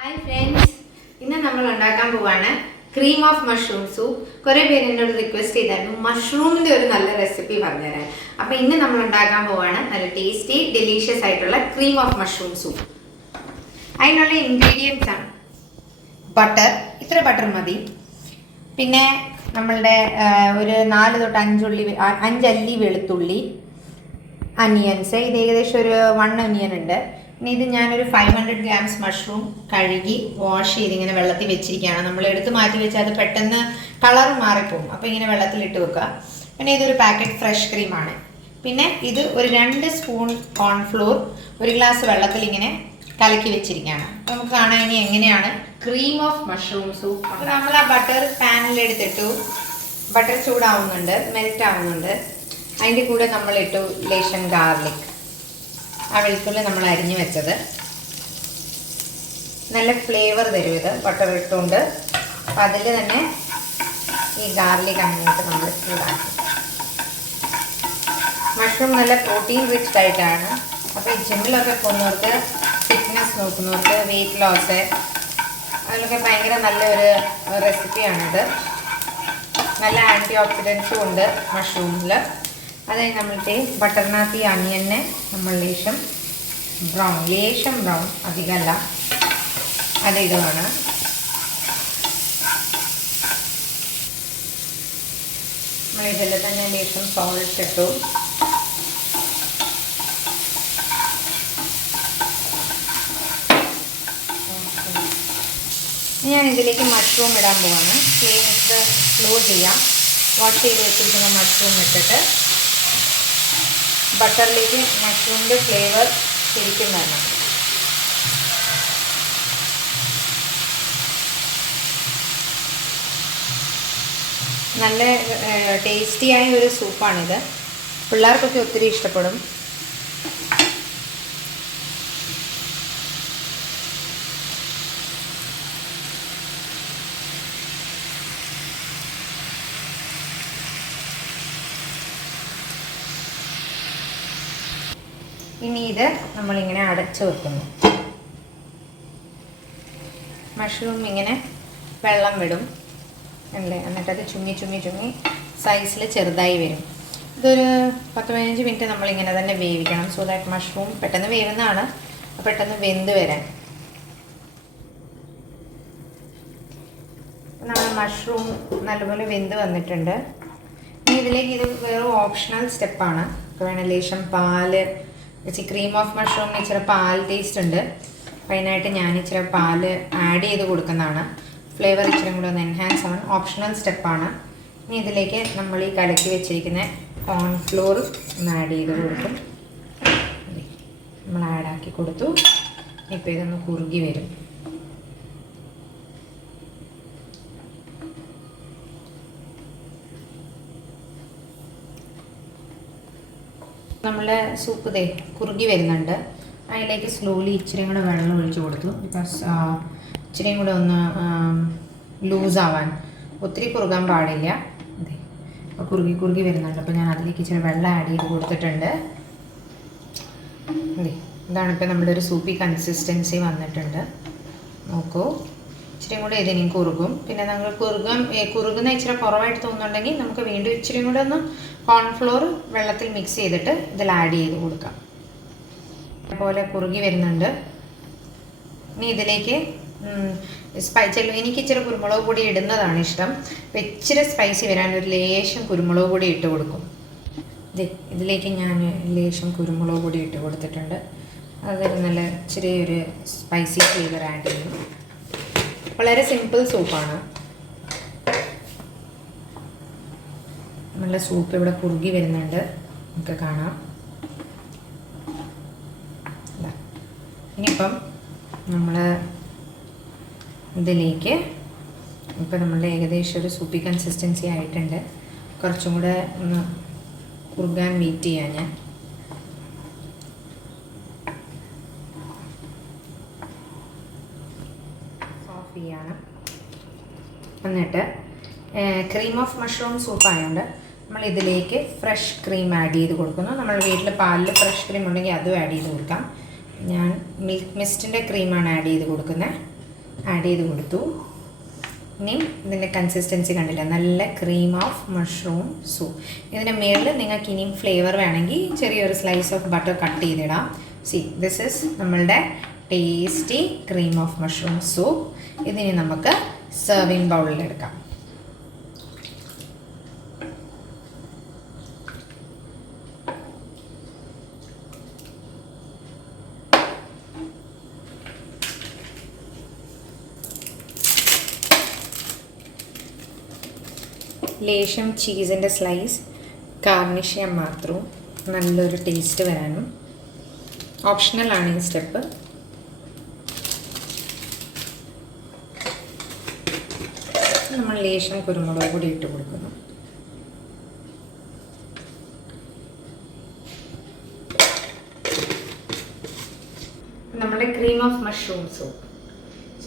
Hi friends, ഇന്ന് നമ്മൾ ഉണ്ടാക്കാൻ പോവാണ് ക്രീം ഓഫ് മഷ്റൂം സൂപ്പ്. കുറേ പേര് എന്നോട് റിക്വസ്റ്റ് ചെയ്തായിരുന്നു മഷ്റൂമിൻ്റെ ഒരു നല്ല റെസിപ്പി പറഞ്ഞുതരാൻ. അപ്പോൾ ഇന്ന് നമ്മൾ ഉണ്ടാക്കാൻ പോവാണ് നല്ല ടേസ്റ്റി ഡെലീഷ്യസ് ആയിട്ടുള്ള ക്രീം ഓഫ് മഷ്റൂം സൂപ്പ്. അതിനുള്ള ഇൻഗ്രീഡിയൻസ് ആണ് ബട്ടർ, ഇത്ര ബട്ടർ മതി. പിന്നെ നമ്മളുടെ ഒരു 4 തൊട്ട് 5 അല്ലി വെളുത്തുള്ളി, അനിയൻസ്, ഇത് ഏകദേശം ഒരു 1 അനിയൻ ഉണ്ട്. ഇനി ഇത് ഞാനൊരു 500 ഗ്രാംസ് മഷ്റൂം കഴുകി വാഷ് ചെയ്ത് ഇങ്ങനെ വെള്ളത്തിൽ വെച്ചിരിക്കുകയാണ്. നമ്മൾ എടുത്ത് മാറ്റി വെച്ചാൽ അത് പെട്ടെന്ന് കളർ മാറിപ്പോകും. അപ്പോൾ ഇങ്ങനെ വെള്ളത്തിലിട്ട് വെക്കുക. പിന്നെ ഇതൊരു പാക്കറ്റ് ഫ്രഷ് ക്രീമാണ്. പിന്നെ ഇത് ഒരു 2 സ്പൂൺ കോൺഫ്ലോർ 1 ഗ്ലാസ് വെള്ളത്തിൽ ഇങ്ങനെ കലക്കി വെച്ചിരിക്കുകയാണ്. അപ്പോൾ നമുക്ക് കാണാൻ ഇനി എങ്ങനെയാണ് ക്രീം ഓഫ് മഷ്റൂം സൂപ്പ്. അപ്പോൾ നമ്മൾ ആ ബട്ടർ പാനിലെടുത്തിട്ടു. ബട്ടർ ചൂടാവുന്നുണ്ട്, മെൽറ്റ് ആവുന്നുണ്ട്. അതിൻ്റെ കൂടെ നമ്മളിട്ടു ലേശം ഗാർലിക്, ആ വെളുത്തുള്ളി നമ്മൾ അരിഞ്ഞു വെച്ചത്. നല്ല ഫ്ലേവർ തരും ഇത് ബട്ടർ ഇട്ടുകൊണ്ട്. അപ്പം അതിൽ തന്നെ ഈ ഗാർലിക് അങ്ങോട്ട് നമ്മൾ ചൂടാക്കി. മഷ്റൂം നല്ല പ്രോട്ടീൻ റിച്ച് ഡയറ്റാണ്. അപ്പോൾ ഈ ജിമ്മിലൊക്കെ പോകുന്നവർക്ക്, ഫിറ്റ്നസ് നോക്കുന്നവർക്ക്, വെയിറ്റ് ലോസ്, അതിലൊക്കെ ഭയങ്കര നല്ലൊരു റെസിപ്പിയാണിത്. നല്ല ആൻറ്റി ഓക്സിഡൻസും ഉണ്ട് മഷ്റൂമിൽ. അതായത് നമ്മളുടെ ബട്ടറിനകത്ത് ഈ അനിയനെ നമ്മൾ ലേശം ബ്രൗൺ, അധികമല്ല, അത് ഇടുവാണ്. നമ്മളിതിൽ തന്നെ ലേശം സോൾട്ട് ഇട്ടു. ഞാൻ ഇതിലേക്ക് മഷ്റൂം ഇടാൻ പോവാണ്. ഫ്ലെയിം ഇട്ട് സ്ലോ ചെയ്യാം. വാഷ് ചെയ്ത് വെച്ചിരിക്കുന്ന മഷ്റൂം ഇട്ടിട്ട് ബട്ടറിലേക്ക് മഷ്റൂമിൻ്റെ ഫ്ലേവർ ശരിക്കും വരണം. നല്ല ടേസ്റ്റിയായ ഒരു സൂപ്പാണിത്. പിള്ളേർക്കൊക്കെ ഒത്തിരി ഇഷ്ടപ്പെടും. ഇനി ഇത് നമ്മളിങ്ങനെ അടച്ചു വെക്കുന്നു. മഷ്റൂം ഇങ്ങനെ വെള്ളം വിടും അല്ലേ, എന്നിട്ടത് ചുങ്ങി സൈസിൽ ചെറുതായി വരും. ഇതൊരു 10-15 മിനിറ്റ് നമ്മളിങ്ങനെ തന്നെ വേവിക്കണം. സോ ദാറ്റ് മഷ്റൂം പെട്ടെന്ന് വേവുന്നതാണ്, പെട്ടെന്ന് വെന്ത് വരാൻ. നമ്മുടെ മഷ്റൂം നല്ലപോലെ വെന്ത് വന്നിട്ടുണ്ട്. ഇനി ഇതിലേക്ക് ഇത് വേറെ ഓപ്ഷണൽ സ്റ്റെപ്പാണ്. വേണം ലേശം പാല്, ക്രീം ഓഫ് മഷ്റൂമിന് ഇച്ചിരി പാൽ ടേസ്റ്റ് ഉണ്ട്. അപ്പോൾ അതിനായിട്ട് ഞാൻ ഇച്ചിരി പാല് ആഡ് ചെയ്ത് കൊടുക്കുന്നതാണ്. ഫ്ലേവർ ഇച്ചിരി കൂടെ ഒന്ന് എൻഹാൻസ് ആവാൻ ഓപ്ഷണൽ സ്റ്റെപ്പാണ്. ഇനി ഇതിലേക്ക് നമ്മൾ ഈ കലക്കി വെച്ചിരിക്കുന്ന കോൺഫ്ലോർ ഒന്ന് ആഡ് ചെയ്ത് കൊടുക്കും. നമ്മൾ ആഡാക്കി കൊടുത്തു. ഇപ്പോൾ ഇതൊന്ന് കുറുകി വരും. നമ്മളുടെ സൂപ്പ് ദേ കുറുകി വരുന്നുണ്ട്. അതിലേക്ക് സ്ലോലി ഇച്ചിരിയും കൂടെ വെള്ളം ഒഴിച്ച് കൊടുത്തു. ബിക്കോസ് ഇച്ചിരിയും കൂടെ ഒന്ന് ലൂസാവാൻ, ഒത്തിരി കുറുകാൻ പാടില്ല. അതെ, അപ്പോൾ കുറുകി വരുന്നുണ്ട്. അപ്പോൾ ഞാൻ അതിലേക്ക് ഇച്ചിരി വെള്ളം ആഡ് ചെയ്ത് കൊടുത്തിട്ടുണ്ട്. അതെ, ഇതാണ് ഇപ്പോൾ നമ്മുടെ ഒരു സൂപ്പി കൺസിസ്റ്റൻസി വന്നിട്ടുണ്ട്. നോക്കൂ, ഇച്ചിരിയും കൂടെ ഇതിനും കുറുകും. പിന്നെ നമ്മൾ കുറുകുന്ന ഇച്ചിരി കുറവായിട്ട് തോന്നുന്നുണ്ടെങ്കിൽ നമുക്ക് വീണ്ടും ഇച്ചിരിയും കൂടെ ഒന്ന് കോൺഫ്ലോർ വെള്ളത്തിൽ മിക്സ് ചെയ്തിട്ട് ഇതിൽ ആഡ് ചെയ്ത് കൊടുക്കാം. അതുപോലെ കുറുകി വരുന്നുണ്ട്. ഇനി ഇതിലേക്ക് എനിക്ക് ഇച്ചിരി കുരുമുളക് പൊടി ഇടുന്നതാണ് ഇഷ്ടം. അപ്പോൾ ഇച്ചിരി സ്പൈസി വരാൻ ഒരു ലേശം കുരുമുളക് പൊടി ഇട്ട് കൊടുക്കും. ഇതിലേക്ക് ഞാൻ ലേശം കുരുമുളക് പൊടി ഇട്ട് കൊടുത്തിട്ടുണ്ട്. അതൊരു നല്ല ഇച്ചിരി ഒരു സ്പൈസി ഫ്ലേവർ ആഡ് ചെയ്യും. വളരെ സിമ്പിൾ സൂപ്പാണ്. നല്ല സൂപ്പ് ഇവിടെ കുറുകി വരുന്നുണ്ട്, നമുക്ക് കാണാം. ഇനിയിപ്പം നമ്മൾ ഇതിലേക്ക് ഇപ്പം നമ്മളുടെ ഏകദേശം ഒരു സൂപ്പി കൺസിസ്റ്റൻസി ആയിട്ടുണ്ട്. കുറച്ചും കൂടെ ഒന്ന് കുറുകാൻ വെയിറ്റ് ചെയ്യാം ഞാൻ. ഓഫ് ചെയ്യാണ്. എന്നിട്ട് ക്രീം ഓഫ് മഷ്റൂം സൂപ്പ് ആയതുകൊണ്ട് നമ്മൾ ഇതിലേക്ക് ഫ്രഷ് ക്രീം ആഡ് ചെയ്ത് കൊടുക്കുന്നു. നമ്മൾ വീട്ടിൽ പാലിൽ ഫ്രഷ് ക്രീം ഉണ്ടെങ്കിൽ അതും ആഡ് ചെയ്ത് കൊടുക്കാം. ഞാൻ മിൽക്ക് മിസ്റ്റിൻ്റെ ക്രീമാണ് ആഡ് ചെയ്ത് കൊടുക്കുന്നത്. ആഡ് ചെയ്ത് കൊടുത്തു. ഇനിയും ഇതിൻ്റെ കൺസിസ്റ്റൻസി കണ്ടില്ല, നല്ല ക്രീം ഓഫ് മഷ്റൂം സൂപ്പ്. ഇതിൻ്റെ മുകളിൽ നിങ്ങൾക്ക് ഇനിയും ഫ്ലേവർ വേണമെങ്കിൽ ചെറിയൊരു സ്ലൈസ് ഓഫ് ബട്ടർ കട്ട് ചെയ്തിടാം. സി, ദിസ് ഈസ് നമ്മളുടെ tasty cream of mushroom soup. ഇതിനി നമുക്ക് സെർവിങ് ബൗളിൽ എടുക്കാം. ലേശം ചീസിൻ്റെ സ്ലൈസ് ഗാർണിഷ് ചെയ്യാൻ മാത്രവും നല്ലൊരു ടേസ്റ്റ് വരാനും. ഓപ്ഷണലാണ് ഈ സ്റ്റെപ്പ്. നമ്മൾ ലേശം കുരുമുളക് പൊടി ഇട്ട് കൊടുക്കുന്നു. നമ്മുടെ cream of mushroom soup.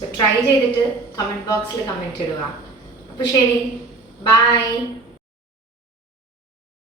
So try ചെയ്തിട്ട് കമൻറ്റ് ബോക്സിൽ കമൻറ്റ് ഇടുക. അപ്പോൾ ശരി, ബൈ.